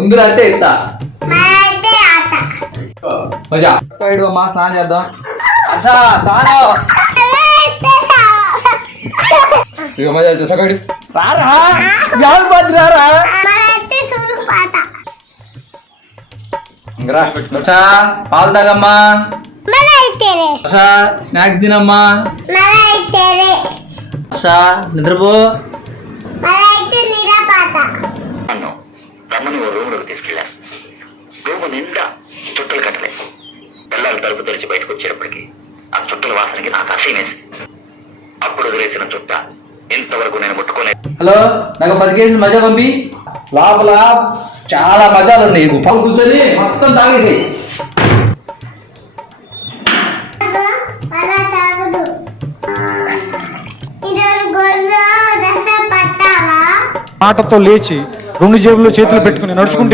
ముందు అంటే ఎత్తా మజా మా స్నానం చేద్దాం ఇక మజా సగడు పాలు తాగమ్మా స్నాక్స్ తినమ్మా నిద్రపో రమ్మని ఓ రూమ్ లోకి తీసుకెళ్ళాను. రూము నిండా చుట్టలు కట్టలేదు. పిల్లలు తలుపు తెరిచి బయటకు వచ్చేటప్పటికి ఆ చుట్టల వాసనకి నాకు అసహ్యమేసింది. అప్పుడు వదిలేసిన చుట్ట ఇంతవరకు నేను ముట్టుకోలేదు. హలో నాకు 10 కేజీలు మజా పంపి. లోపల చాలా మజాలు ఉన్నాయి. గుప్పలు కూర్చొని మొత్తం తాగేసి మాటతో లేచి 2 జేబుల్లో చేతులు పెట్టుకుని నడుచుకుంటే